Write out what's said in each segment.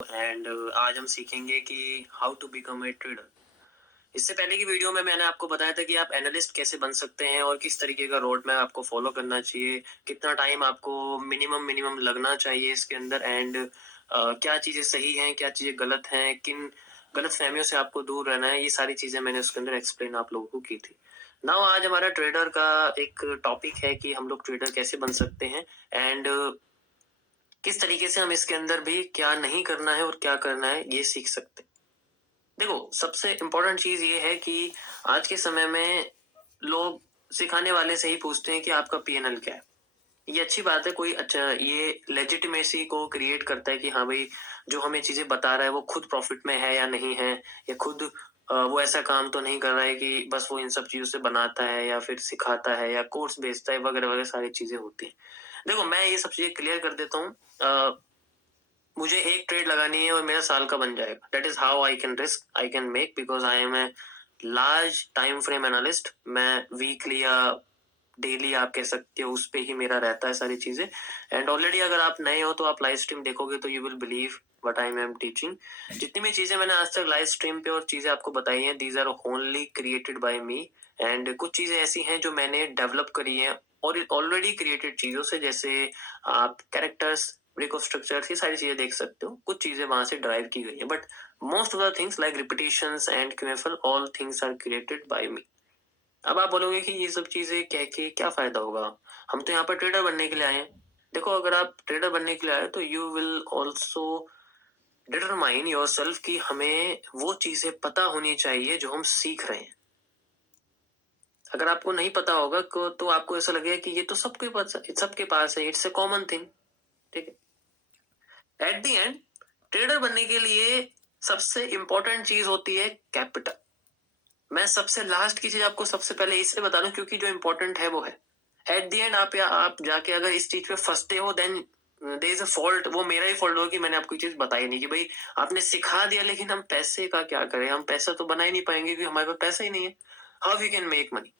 And आज हम सीखेंगे कि how to become a trader. इससे पहले की वीडियो में मैंने आपको बताया था कि आप एनालिस्ट कैसे बन सकते हैं और किस तरीके का रोड मैप आपको फॉलो करना चाहिए, कितना टाइम आपको मिनिमम लगना चाहिए इसके अंदर, एंड क्या चीज़ें सही हैं, क्या चीज़ें गलत हैं, किन गलत फहमियों से आपको दूर रहना है। ये सारी चीज़ें मैंने उसके अंदर एक्सप्लेन आप लोगों को की थी। नाउ आज हमारा ट्रेडर का एक टॉपिक है कि हम लोग ट्रेडर कैसे बन सकते हैं एंड किस तरीके से हम इसके अंदर भी क्या नहीं करना है और क्या करना है ये सीख सकते हैं। देखो, सबसे इम्पोर्टेंट चीज ये है कि आज के समय में लोग सिखाने वाले से ही पूछते हैं कि आपका पीएनएल क्या है। ये अच्छी बात है, कोई अच्छा ये लेजिटिमेसी को क्रिएट करता है कि हाँ भाई, जो हमें चीजें बता रहा है वो खुद प्रॉफिट में है या नहीं है, या खुद वो ऐसा काम तो नहीं कर रहा है कि बस वो इन सब चीजों से बनाता है या फिर सिखाता है या कोर्स बेचता है वगैरह वगैरह सारी चीजें होती हैं। देखो, मैं ये सब चीजें क्लियर कर देता हूँ। मुझे एक ट्रेड लगानी है और मेरा साल का बन जाएगा। That is how I can make, because I am a large time frame analyst. मैं वीकली या डेली आप कह सकते हो उस पे ही मेरा रहता है सारी चीजें। एंड ऑलरेडी अगर आप नए हो तो आप लाइव स्ट्रीम देखोगे तो you will believe what I am teaching. जितनी भी चीजें मैंने आज तक लाइव स्ट्रीम पे और चीजें आपको बताई हैं, these are only created by me. And कुछ चीजें ऐसी हैं जो मैंने डेवलप करी हैं और ऑलरेडी क्रिएटेड चीजों से, जैसे आप कैरेक्टर्स, ब्रेक ऑफ स्ट्रक्चर्स, ये सारी चीजें देख सकते हो। कुछ चीजें वहां से ड्राइव की गई है, but most of the things like repetitions and QFL, all things are created by me. अब आप बोलोगे कि ये सब चीजें कह के क्या फायदा होगा, हम तो यहाँ पर ट्रेडर बनने के लिए आए हैं। देखो, अगर आप ट्रेडर बनने के लिए आए तो you will also determine your self कि हमें वो चीजें पता होनी चाहिए जो हम सीख रहे हैं। अगर आपको नहीं पता होगा तो आपको ऐसा लगेगा कि ये तो सबके पास है, इट्स ए कॉमन थिंग। ठीक है, एट द एंड ट्रेडर बनने के लिए सबसे इंपॉर्टेंट चीज होती है कैपिटल। मैं सबसे लास्ट की चीज आपको सबसे पहले इसलिए बता दूं क्योंकि जो इंपॉर्टेंट है वो है। एट द एंड आप जाके अगर इस चीज पे फंसते हो, then there is a fault. वो मेरा ही फॉल्ट होगा कि मैंने आपको चीज बताई नहीं कि भाई आपने सिखा दिया, लेकिन हम पैसे का क्या करें, हम पैसा तो बना ही नहीं पाएंगे क्योंकि हमारे पास पैसा ही नहीं है। How we can make money.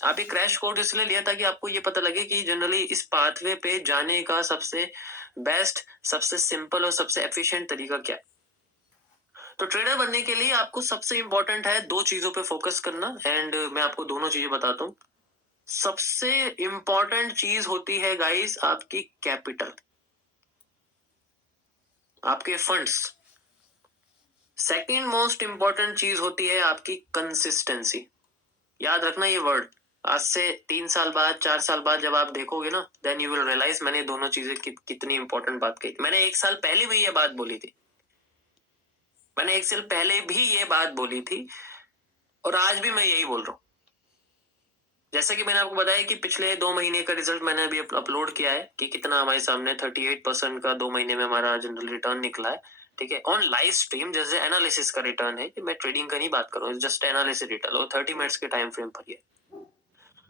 आप एक क्रैश कोर्स इसलिए लिया ताकि आपको ये पता लगे कि जनरली इस पाथवे पे जाने का सबसे बेस्ट, सबसे सिंपल और सबसे एफिशिएंट तरीका क्या है। तो ट्रेडर बनने के लिए आपको सबसे इंपॉर्टेंट है दो चीजों पे फोकस करना, एंड मैं आपको दोनों चीजें बताता हूँ। सबसे इंपॉर्टेंट चीज होती है गाइस आपकी कैपिटल, आपके फंड्स। सेकंड मोस्ट इंपॉर्टेंट चीज होती है आपकी कंसिस्टेंसी। याद रखना ये वर्ड। आज से 3 साल बाद, 4 साल बाद जब आप देखोगे ना, देन यू विल रियलाइज मैंने दोनों चीजें कितनी इंपॉर्टेंट बात कही। मैंने 1 साल पहले भी ये बात बोली थी, मैंने 1 साल पहले भी ये बात बोली थी और आज भी मैं यही बोल रहा हूँ। जैसा कि मैंने आपको बताया कि पिछले 2 महीने का रिजल्ट मैंने अभी अपलोड किया है कि कितना हमारे सामने 38% का 2 महीने में हमारा जनरल रिटर्न निकला है। ठीक है, ऑन लाइव स्ट्रीम, जैसे एनालिसिस का रिटर्न है कि मैं ट्रेडिंग का नहीं बात कर रहा हूँ, जस्ट एनालिसिस रिटर्न, और 30 मिनट्स के टाइम फ्रेम पर है।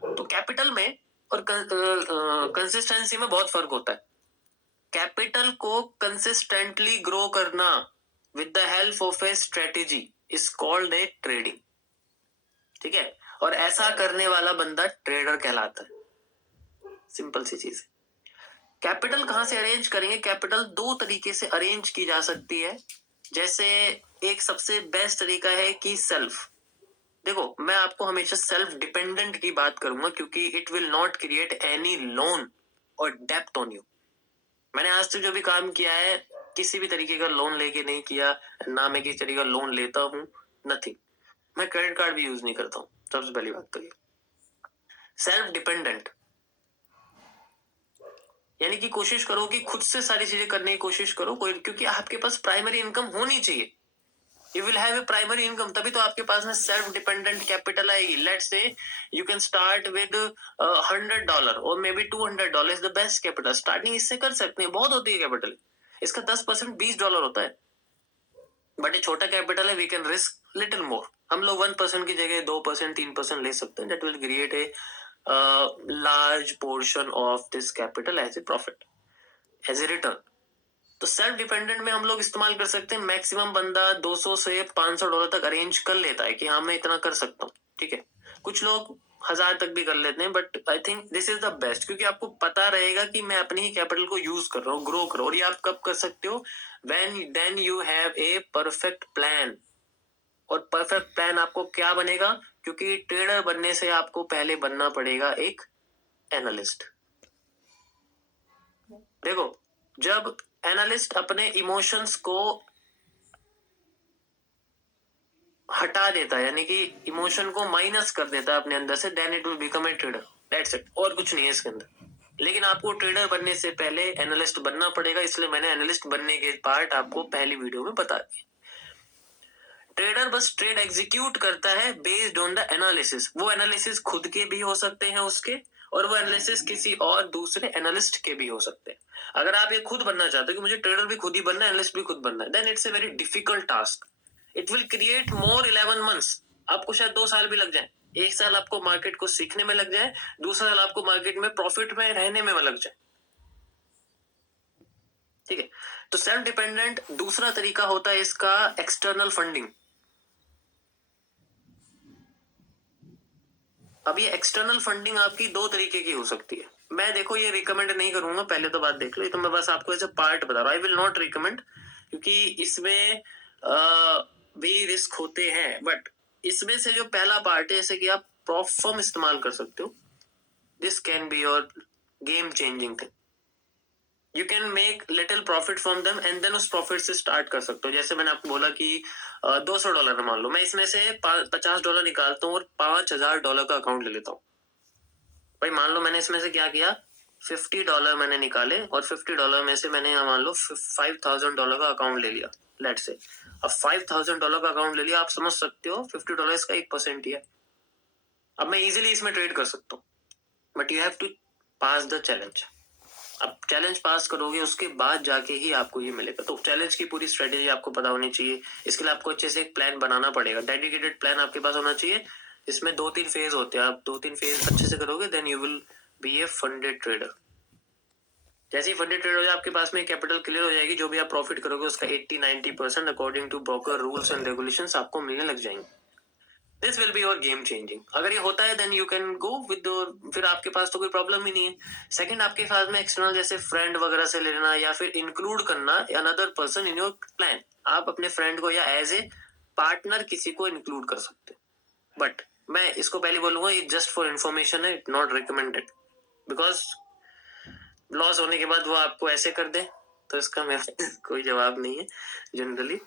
तो कैपिटल में और कंसिस्टेंसी में बहुत फर्क होता है। कैपिटल को कंसिस्टेंटली ग्रो करना with the help of a strategy is called a trading. ठीक है, और ऐसा करने वाला बंदा ट्रेडर कहलाता है। सिंपल सी चीज है। कैपिटल कहां से अरेंज करेंगे? कैपिटल दो तरीके से अरेंज की जा सकती है। जैसे एक सबसे बेस्ट तरीका है कि सेल्फ। देखो, मैं आपको हमेशा सेल्फ डिपेंडेंट की बात करूंगा क्योंकि it will not create any loan और डेप्थ ऑन यू। मैंने आज तक जो भी काम किया है, किसी भी तरीके का लोन लेके नहीं किया, ना मैं किसी तरीके का लोन लेता हूँ, नथिंग। मैं क्रेडिट कार्ड भी यूज नहीं करता हूँ, सबसे पहली बात तो ये। सेल्फ डिपेंडेंट यानी कि कोशिश करो कि खुद से सारी चीजें करने की कोशिश करो कोई, क्योंकि आपके पास प्राइमरी इनकम होनी चाहिए। You will have A primary income, तभी तो आपके पास में सेल्फ डिपेंडेंट कैपिटल आएगी। Let's say you can start with $100 और may be $200 is the best capital. Starting इससे कर सकते हैं, बहुत होती है कैपिटल। इसका 10% $20 होता है, बट ये छोटा कैपिटल है, we can risk little more. हम लोग 1% की जगह 2%, 3% ले सकते हैं। That will create a large portion of this capital as a profit, as a return. तो सेल्फ डिपेंडेंट में हम लोग इस्तेमाल कर सकते हैं। मैक्सिमम बंदा $200 से $500 तक अरेंज कर लेता है कि हाँ मैं इतना कर सकता हूँ। ठीक है, कुछ लोग 1000 तक भी कर लेते हैं, but I think this is the best, क्योंकि आपको पता रहेगा कि मैं अपनी ही कैपिटल को यूज कर रहा हूँ, ग्रो कर रहा हूँ। और ये आप कब कर सकते हो? then you have a perfect plan. और परफेक्ट प्लान आपको क्या बनेगा, क्योंकि ट्रेडर बनने से आपको पहले बनना पड़ेगा एक एनालिस्ट। देखो, जब एनालिस्ट अपने इमोशंस को हटा देता है, यानी कि इमोशन को माइनस कर देता है अपने अंदर से, then it will become a trader. That's it, और कुछ नहीं है इसके अंदर। लेकिन आपको ट्रेडर बनने से पहले एनालिस्ट बनना पड़ेगा, इसलिए मैंने एनालिस्ट बनने के पार्ट आपको पहली वीडियो में बता दिए। ट्रेडर बस ट्रेड एग्जीक्यूट करता है बेस्ड ऑन द एनालिसिस। वो एनालिसिस खुद के भी हो सकते हैं उसके, और वो एनालिसिस किसी और दूसरे एनालिस्ट के भी हो सकते हैं। अगर आप ये खुद बनना चाहते हो कि मुझे ट्रेडर भी खुद ही बनना है, एनालिस्ट भी खुद बनना है, then it's a very difficult task. It will create more 11 months। आपको शायद 2 साल भी लग जाए। 1 साल आपको मार्केट को सीखने में लग जाए, दूसरा साल आपको मार्केट में प्रॉफिट में रहने में लग जाए। ठीक है, तो सेल्फ डिपेंडेंट दूसरा तरीका होता है इसका एक्सटर्नल फंडिंग। अब ये एक्सटर्नल फंडिंग आपकी 2 तरीके की हो सकती है। मैं देखो ये रिकमेंड नहीं करूंगा, पहले तो बात देख लो, ये तो मैं बस आपको ऐसे पार्ट बता रहा हूं। आई विल नॉट रिकमेंड, क्योंकि इसमें भी रिस्क होते हैं। बट इसमें से जो पहला पार्ट है, जैसे कि आप प्रॉप फर्म इस्तेमाल कर सकते हो, this can be your game changing thing. You can make little profit from them and then उस प्रॉफिट से स्टार्ट कर सकते हो। जैसे मैंने आपको बोला कि $200 मान लो, मैं इसमें से $50 निकालता हूँ और $5000 का अकाउंट ले लेता हूँ। भाई मान लो मैंने इसमें से क्या किया, $50 मैंने निकाले, और $50 में से मैंने मान लो $5000 का अकाउंट ले लिया, लेट से। अब $5000 का अकाउंट ले लिया, आप समझ सकते हो $50 का 1% ही है। अब मैं इजीली इसमें ट्रेड कर सकता हूँ, but you have to pass the challenge. अब चैलेंज पास करोगे, उसके बाद जाके ही आपको ये मिलेगा। तो चैलेंज की पूरी स्ट्रेटेजी आपको पता होनी चाहिए। इसके लिए आपको अच्छे से एक प्लान बनाना पड़ेगा, डेडिकेटेड प्लान आपके पास होना चाहिए। इसमें 2-3 फेज होते हैं, आप 2-3 फेज अच्छे से करोगे, then you will be a funded trader. जैसे ही फंडेड ट्रेडर हो जाए, आपके पास में कैपिटल क्लियर हो जाएगी, जो भी आप प्रॉफिट करोगे उसका 80-90% according to broker rules and regulations आपको मिलने लग जाएंगे। This will be your game changing. अगर ये होता है, then you can go with, फिर आपके पास तो कोई प्रॉब्लम ही नहीं है। सेकंड, आपके साथ में एक्सटर्नल जैसे फ्रेंड वगैरह से लेना, या फिर इंक्लूड करना another person in your plan. आप अपने फ्रेंड को या एज ए पार्टनर किसी को इंक्लूड कर सकते हो। बट मैं इसको पहले बोलूंगा, ये जस्ट फॉर इन्फॉर्मेशन है, it not recommended. Because loss होने के बाद वो आपको ऐसे कर दे, तो इसका मेरा कोई जवाब नहीं है जनरली।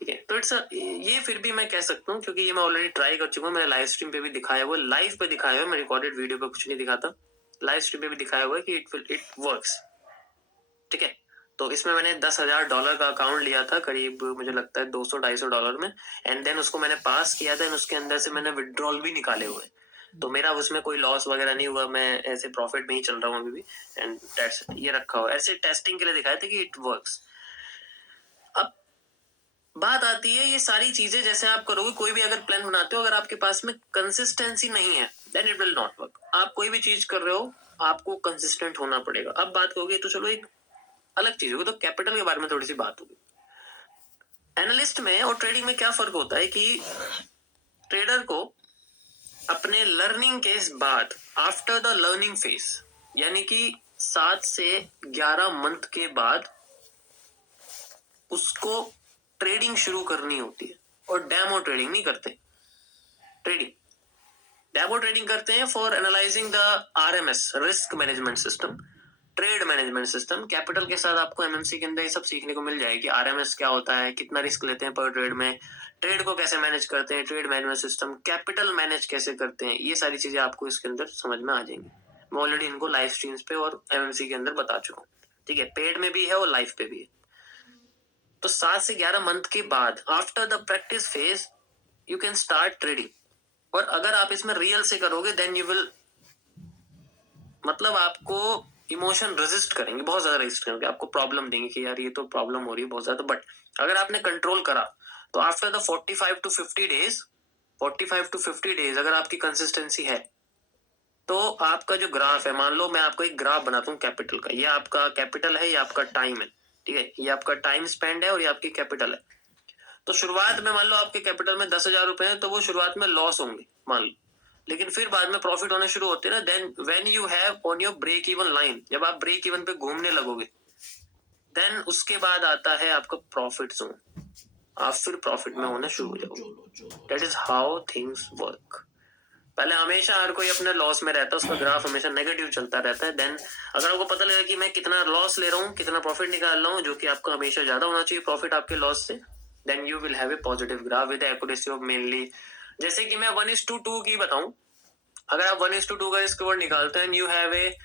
ठीक है, तो इट्स ये फिर भी मैं कह सकता हूँ, क्योंकि ये मैं ऑलरेडी ट्राई कर चुका हूँ। मैंने लाइव स्ट्रीम पे भी दिखाया हुआ, लाइव पे दिखाया हुआ, मैं रिकॉर्डेड वीडियो पे कुछ नहीं दिखाता, लाइव स्ट्रीम पे भी दिखाया हुआ है कि इट वर्क्स। ठीक है, तो इसमें मैंने $10,000 का अकाउंट लिया था, करीब मुझे लगता है $200-250 में, एंड देन उसको मैंने पास किया था, उसके अंदर से मैंने विड्रॉल भी निकाले हुए। तो मेरा उसमें कोई लॉस वगैरह नहीं हुआ, मैं ऐसे प्रॉफिट में ही चल रहा हूँ अभी भी, एंड दैट्स इट। ये रखा हुआ ऐसे टेस्टिंग के लिए दिखाया था कि इट वर्क्स। अब बात आती है, ये सारी चीजें जैसे आप करोगे, कोई भी अगर प्लान बनाते हो, अगर आपके पास में कंसिस्टेंसी नहीं है, then it will not work. आप कोई भी चीज कर रहे हो, आपको कंसिस्टेंट होना पड़ेगा। अब बात करोगे तो चलो एक अलग चीज होगी, तो कैपिटल के बारे में थोड़ी सी बात होगी। एनालिस्ट में और ट्रेडिंग में क्या फर्क होता है कि ट्रेडर को अपने लर्निंग के बाद, आफ्टर द लर्निंग फेज, यानी कि 7 से 11 मंथ के बाद उसको ट्रेडिंग शुरू करनी होती है। और डेमो ट्रेडिंग नहीं करते, डेमो ट्रेडिंग करते हैं for analysing the RMS, risk management system, trade management system. Capital के साथ आपको एमएमसी के अंदर ये सब सीखने को मिल जाएगी। आरएमएस क्या होता है, कितना रिस्क लेते हैं पर ट्रेड में, ट्रेड को कैसे मैनेज करते हैं, trade management system, capital manage कैसे करते हैं, ये सारी चीजें आपको इसके अंदर समझ में आ जाएंगी। मैं ऑलरेडी इनको लाइव स्ट्रीम्स पे और एमएमसी के अंदर बता चुका हूँ। ठीक है, पेड में भी है और लाइव पे भी है। तो 7 से 11 मंथ के बाद, after the practice phase, you can start trading. और अगर आप इसमें रियल से करोगे, देन यू विल, मतलब आपको इमोशन रेजिस्ट करेंगे, बहुत ज्यादा रेजिस्ट करेंगे, आपको प्रॉब्लम देंगे कि यार ये तो प्रॉब्लम हो रही है बहुत ज्यादा। बट अगर आपने कंट्रोल करा, तो आफ्टर द 45 to 50 डेज अगर आपकी कंसिस्टेंसी है, तो आपका जो ग्राफ है, मान लो मैं आपको एक ग्राफ बनाता हूँ कैपिटल का, ये आपका कैपिटल है, ये आपका टाइम है। ठीक है, ये आपका टाइम स्पेंड है और ये आपकी कैपिटल है। तो शुरुआत में मान लो आपके कैपिटल में 10,000 रुपए है, तो वो शुरुआत में लॉस होंगे मान लो, लेकिन फिर बाद में प्रॉफिट होने शुरू होते हैं ना। Then when you have on your break even line, जब आप ब्रेक इवन पे घूमने लगोगे, देन उसके बाद आता है आपका प्रॉफिट जोन। आप फिर प्रॉफिट में होना शुरू हो जाओगे। That is how things work. पहले हमेशा हर कोई अपने लॉस में रहता है, उसका ग्राफ हमेशा नेगेटिव चलता रहता है। देन अगर आपको पता लगा कि मैं कितना लॉस ले रहा हूँ, कितना प्रॉफिट निकाल रहा हूँ, जो कि आपका हमेशा ज्यादा होना चाहिए प्रॉफिट आपके लॉस से, then you will have a positive graph with accuracy of mainly, जैसे कि मैं 1:2 की बताऊं, अगर आप 1:2 का स्कोर निकालते हैं, यू हैव ए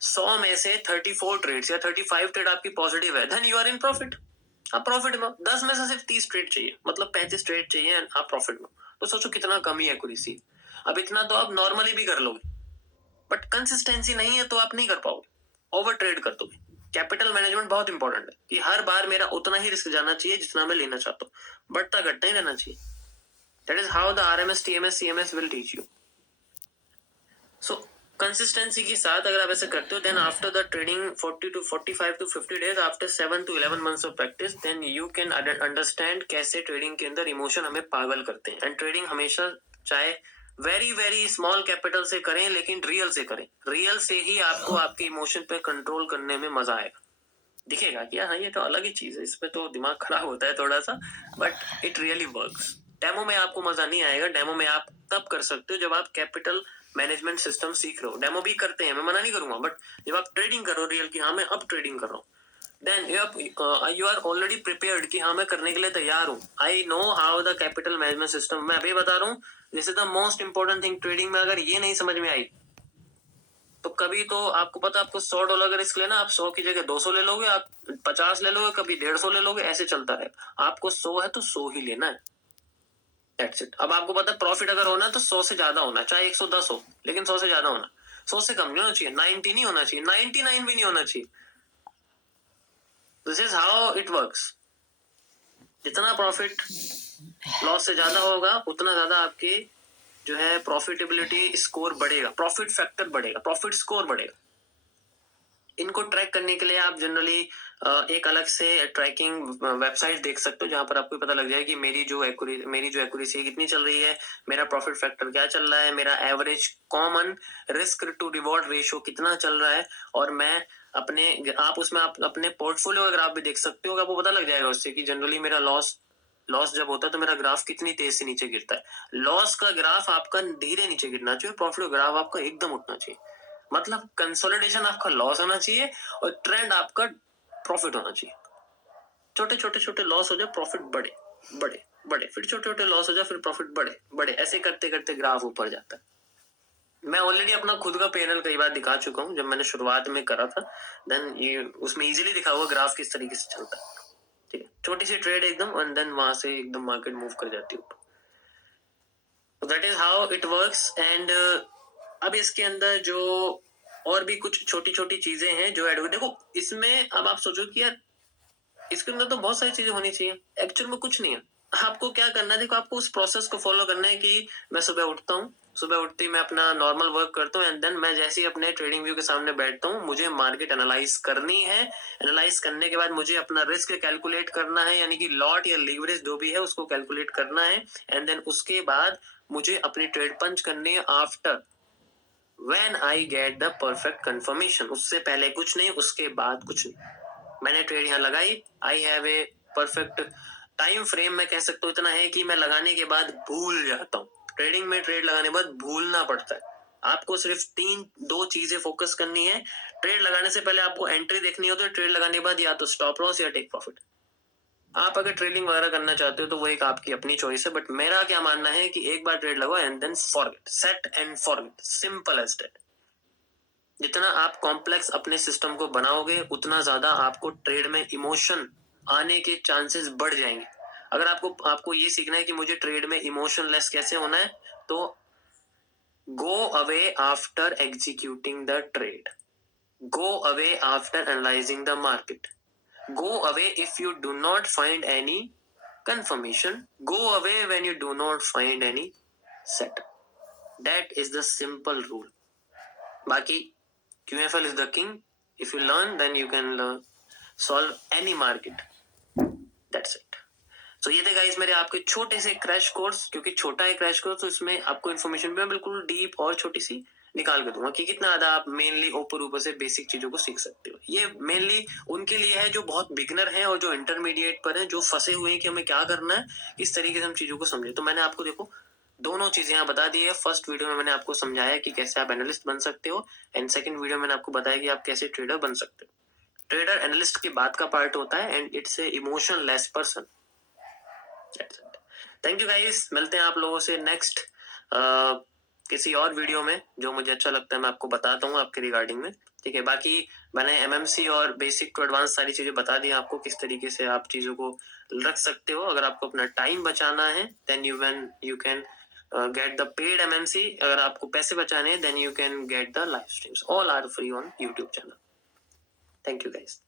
100 में से 34 ट्रेड्स या 35 ट्रेड आपकी पॉजिटिव है, then you are in profit. आप प्रॉफिट में 10 में से सिर्फ 30 ट्रेड चाहिए, मतलब 35 ट्रेड चाहिए, आप प्रॉफिट में। तो सोचो कितना कम ही एक्यूरेसी। अब इतना तो आप नॉर्मली भी कर लोगे, बट कंसिस्टेंसी नहीं है तो आप नहीं कर पाओगे, ओवर ट्रेड कर दोगे। कैपिटल मैनेजमेंट बहुत इंपॉर्टेंट है कि हर बार मेरा उतना ही रिस्क जाना चाहिए जितना मैं लेना चाहता हूँ, बढ़ता घटता ही रहना चाहिए। That is how the RMS TMS CMS will teach you. So consistency के साथ अगर आप ऐसे करते हो, then after the trading 40 to 45 to 50 days, after 7 to 11 months of practice, then you can understand कैसे ट्रेडिंग के अंदर इमोशन हमें पागल करते हैं। एंड ट्रेडिंग हमेशा चाहे वेरी वेरी स्मॉल कैपिटल से करें, लेकिन रियल से करें। रियल से ही आपको आपके इमोशन पे कंट्रोल करने में मजा आएगा। दिखेगा कि हाँ ये तो अलग ही चीज है, इसमें तो दिमाग खराब होता है थोड़ा सा, but it really works. Demo में आपको मजा नहीं आएगा। डेमो में आप तब कर सकते हो जब आप कैपिटल मैनेजमेंट सिस्टम सीख रहे हो। डेमो भी करते हैं, मैं मना नहीं करूंगा, बट जब आप ट्रेडिंग करो रियल की, हाँ मैं अब ट्रेडिंग कर रहा हूँ, then you are already prepared कि हाँ मैं करने के लिए तैयार हूँ। I know how the capital management system. मैं अभी बता रहा हूँ, this is the most important thing trading में। अगर ये नहीं समझ में आई तो कभी तो आपको पता, आपको $100 का रिस्क लेना, आप 100 की जगह 200 ले लोगे, आप 50 ले लोगे, कभी 150 ले लोगे, ऐसे चलता है। आपको 100 है तो 100 ही लेना है, दैट्स इट। अब आपको पता है प्रॉफिट अगर होना है तो 100 से ज्यादा होना है, चाहे 110 हो, लेकिन 100 से ज्यादा होना। 100 से कम नहीं होना चाहिए, 90 नहीं होना चाहिए, 99 भी नहीं होना चाहिए। This is how it works. जितना प्रॉफिट लॉस से ज्यादा होगा, उतना ज्यादा आपके जो है प्रॉफिटेबिलिटी स्कोर बढ़ेगा, प्रॉफिट फैक्टर बढ़ेगा, प्रॉफिट स्कोर बढ़ेगा। इनको ट्रैक करने के लिए आप जनरली एक अलग से ट्रैकिंग वेबसाइट देख सकते हो, जहां पर आपको पता लग जाए कि मेरी जो एक्यूरेसी है कितनी चल रही है, मेरा प्रॉफिट फैक्टर क्या चल रहा है, मेरा average common risk to reward ratio कितना चल रहा है। और मैं आप उसमें आप अपने पोर्टफोलियो का ग्राफ भी देख सकते हो, आपको पता लग जाएगा उससे कि जनरली मेरा लॉस जब होता है तो मेरा ग्राफ कितनी तेज से नीचे गिरता है। लॉस का ग्राफ आपका धीरे नीचे गिरना चाहिए, प्रॉफिट का ग्राफ आपका एकदम उठना चाहिए। मतलब कंसोलिडेशन आपका लॉस होना चाहिए और ट्रेंड आपका प्रॉफिट होना चाहिए। छोटे छोटे छोटे लॉस हो जाए, प्रॉफिट बढ़े बढ़े बढ़े, फिर छोटे छोटे लॉस हो जाए, फिर प्रॉफिट बढ़े बढ़े, ऐसे करते करते ग्राफ ऊपर जाता है। मैं ऑलरेडी अपना खुद का पैनल कई बार दिखा चुका हूँ, जब मैंने शुरुआत में करा था, देन ये उसमें इजीली दिखा हुआ ग्राफ किस तरीके से चलता है। ठीक है, छोटी सी ट्रेड एकदम, एंड देन वहां से एकदम मार्केट मूव कर जाती है ऊपर। That is how it works. And अब इसके अंदर जो और भी कुछ छोटी छोटी चीजें हैं जो ऐड, देखो इसमें अब आप सोचो कि यार इसके अंदर तो बहुत सारी चीजें होनी चाहिए, एक्चुअल में कुछ नहीं है। आपको क्या करना है, देखो आपको उस प्रोसेस को फॉलो करना है कि मैं सुबह उठता हूँ, सुबह उठते ही मैं अपना नॉर्मल वर्क करता हूँ, एंड देन मैं जैसे ही अपने ट्रेडिंग व्यू के सामने बैठता हूँ, मुझे मार्केट एनालाइज करनी है। एनालाइज करने के बाद मुझे अपना रिस्क कैलकुलेट करना है, यानी कि लॉट या लीवरेज जो भी है उसको कैलकुलेट करना है। एंड देन उसके बाद मुझे अपनी ट्रेड पंच करनी है after When I get the perfect confirmation। उससे पहले कुछ नहीं, उसके बाद कुछ नहीं। मैंने ट्रेड यहाँ लगाई, I have a perfect time frame, मैं कह सकता हूँ इतना है कि मैं लगाने के बाद भूल जाता हूँ। ट्रेडिंग में ट्रेड लगाने के बाद भूलना पड़ता है। आपको सिर्फ दो चीजें फोकस करनी है। ट्रेड लगाने से पहले आपको एंट्री देखनी हो, तो ट्रेड लगाने के बाद या तो स्टॉप लॉस या टेक प्रॉफिट। आप अगर ट्रेडिंग वगैरह करना चाहते हो तो वो एक आपकी अपनी चॉइस है, बट मेरा क्या मानना है कि एक बार ट्रेड लगाओ and then forget, set and forget, simple as that. जितना आप कॉम्प्लेक्स अपने सिस्टम को बनाओगे, उतना ज्यादा आपको ट्रेड में इमोशन आने के चांसेस बढ़ जाएंगे। अगर आपको ये सीखना है कि मुझे ट्रेड में इमोशनलेस कैसे होना है, तो go away after executing the trade, go away after analysing the market, go away if you do not find any confirmation, go away when you do not find any setup. That is the simple rule. बाकी QFL is the king. If you learn, then you can solve any market. That's it. So ये थे guys मेरे आपके छोटे से crash course, क्योंकि छोटा है क्रैश कोर्स, तो इसमें आपको इन्फॉर्मेशन भी बिल्कुल डीप और छोटी सी निकाल के दूंगा कि कितना ज्यादा आप मेनली ऊपर से बेसिक चीजों को सीख सकते हो। ये मेनली उनके लिए है जो बहुत बिगनर है और जो इंटरमीडिएट पर है, जो फंसे हुए हैं कि हमें क्या करना है, किस तरीके से हम चीजों को समझे। तो मैंने आपको देखो दोनों चीजें यहाँ बता दी है। फर्स्ट वीडियो में मैंने आपको समझाया कि कैसे आप एनालिस्ट बन सकते हो, एंड सेकंड वीडियो में मैंने आपको बताया कि आप कैसे ट्रेडर बन सकते हो। ट्रेडर एनालिस्ट के बाद का पार्ट होता है, and it's a emotion less person. Thank you guys, मिलते हैं आप लोगों से नेक्स्ट किसी और वीडियो में। जो मुझे अच्छा लगता है मैं आपको बताता हूँ आपके रिगार्डिंग में, ठीक है। बाकी मैंने एमएमसी और बेसिक टू एडवांस सारी चीजें बता दी आपको, किस तरीके से आप चीजों को रख सकते हो। अगर आपको अपना टाइम बचाना है then you can get the paid MMC. अगर आपको पैसे बचाने हैं then you can get the live streams, all are free on YouTube channel. Thank you guys.